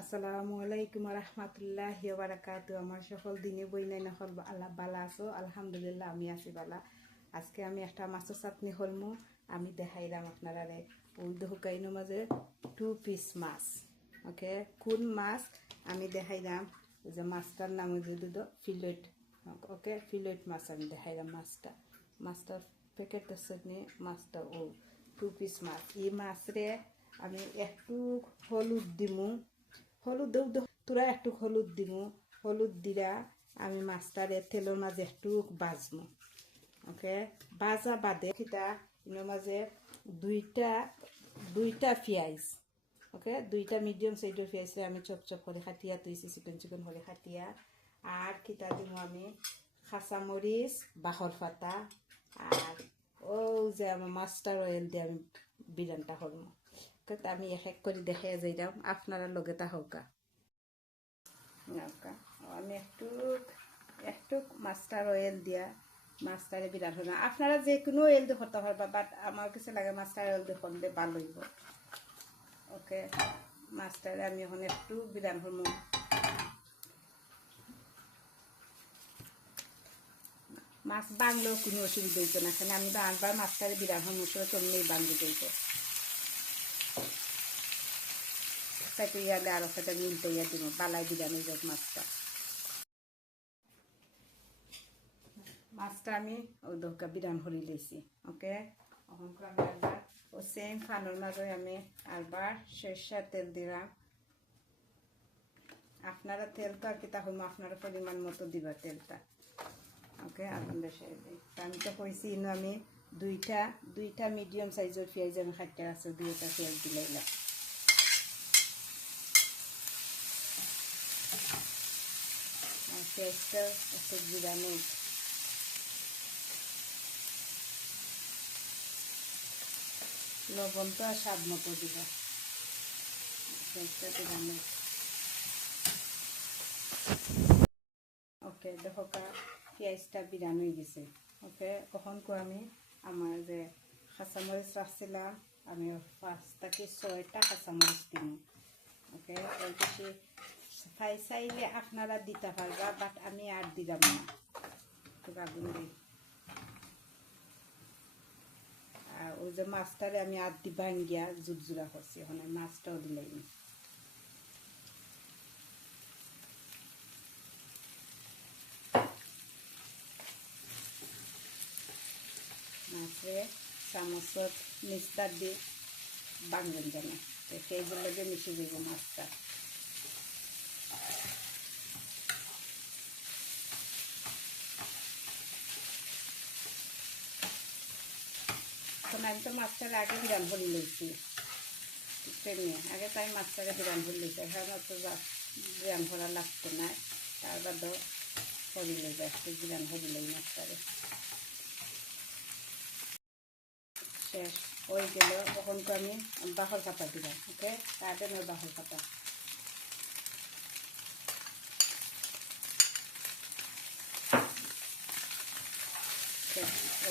আসসালামু আলাইকুম রহমতুল্লাহ বারাকাতু আমার সকল দিনে বই নাই নকল আল্লাহ বালা আছো, আলহামদুলিল্লাহ আমি আছি বালা। আজকে আমি একটা মাছের চাটনি হলমু। আমি দেখাইলাম আপনারা ওই শুকাইনো মাঝে টু পিস মাছ, ওকে? কোন মাছ? আমি দেখাইলাম যে মাছটার নাম দুটো ফিলেট, ওকে? ফিলেট মাছ আমি দেখাইলাম মাছটা। মাছটার প্যাকেট আছে নিয়ে মাছটা ও টু পিস মাছ। এই মাছরে আমি একটু হলুদ দিমু। হলুদ তোরা একটু হলুদ দিমু। হলুদ দিরা আমি মাছটারে তেলের মাঝে একটু বাজমু। ওকে বাজা বাদে সেটা ইনোর মাঝে দুইটা দুইটা পেঁয়াজ। ওকে দুইটা মিডিয়াম সাইজের পেঁয়াজে আমি চপ চপ করে খাটিয়া তুইছি চিকন চিকন করে খাটিয়া। আর কিতা দিমু আমি খাঁচামরিচ বাঁহর পাতা। আর ও যে আমার মাস্টার অয়েল দিয়ে আমি বিরানটা করব তো আমি এক এক করে দেখে যাইলাম আপনারা লগে তা হোকা নৌকা আমি একটু একটু মাস্টার অয়েল দিয়া মাস্টারে বিরাট হলো আপনারা যে কোনো অয়েল দিয়ে করতে পারবা বাট আমার কাছে লাগে মাস্টার অয়েল দিয়ে করলে ভালো হইব। ওকে, মাস্টারে আমি এখন একটু বিরান হলো মাছ বাংলেও কোনো অসুবিধা হইতো না কেন আমি বারবার মাছটারে বিরান হলো তোমনি বান্ধি দিত সাইতে ইয়ালে আরও সাথে মিলতে দিব, বালাই মাছটা। মাছটা আমি দোকা লইছি ওকে? আমি ও সেম ফানোর মাঝে আমি আরবার তেল দিলাম। আপনারা তেল তো আর কি আপনারা পরিমাণ মতো দিবা তেলটা, ওকে? আপনাদের আমি তো কইছি আমি দুইটা দুইটা মিডিয়াম সাইজের পেঁয়াজ আমি খাইতে আছে, দুইটা পেঁয়াজ দিলাইলাম পেঁয়াজটা একটু জিরানো লবণ তো আর স্বাদ মতো দিবা। পেঁয়াজটা জিরানো ওকে, দেখো পেঁয়াজটা বিরান হয়ে গেছে। ওকে, কখন কো আমি, আমার যে কাঁচামরিচ রাখছিলাম আমি পাঁচটা কি ছয়টা কাঁচামরিচ দিন ওকে ওই বেশি চাইলে আপনারা দিতে পারবা বাট আমি আর দিলাম না। আর ওই যে মাছটারে আমি আর দি ভাঙ্গিয়া জুরজুরা করছি ওখানে মাছটাও দিলাই মাছে চামচত মিক্সটার দি বাঙ্গন জানে সেইগুলো মিশে যাব মাছটা। আমি তো মাছটার আগে বিরান ভরি লইছি। ট্রেনে আগে তাই মাছটাকে বিরান ভরি লইছি। এখন তো বিরান ভরা লাগতো না। তার বাদেও ভরি লই যাচ্ছে বিরান ভরি লই মাছটারে। শেষ। হয়ে গেল, তখন তো আমি বাহর পাতা দিলাম, ওকে? তার বাহর পাতা।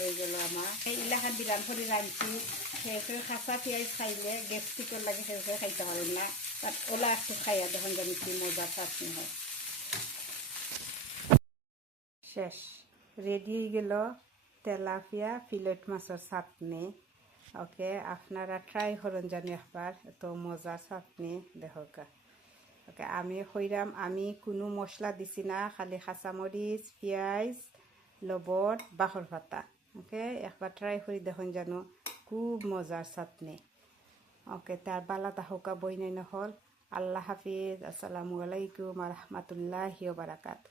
হয়ে গেল আমার এই ইলাকার বিরান করে রাঁধছি সেসে খাসা পেঁয়াজ খাইলে গ্যাস্ট্রিকের লাগে সেসে খাইতে পারেন না বাট ওলা একটু খাইয়া দেখুন জানি কি মজা চাটনি হয় শেষ। রেডি হয়ে গেল তেলাপিয়া ফিলেট মাছের চাটনি। ওকে আপনারা ট্রাই করুন জানি একবার, এত মজার চাটনি দেখা ওকে আমি হইরাম, আমি কোনো মশলা দিছি না, খালি কাঁচামরিচ, পেঁয়াজ, লবণ বাহর পাতা। ওকে একবার ট্রাই করে দেখুন যেন খুব মজার চাটনি ওকে তার বালা তাহকা বই নাই নহল। আল্লাহ হাফিজ আসসালামু আলাইকুম রহমতুল্লাহ বারাকাত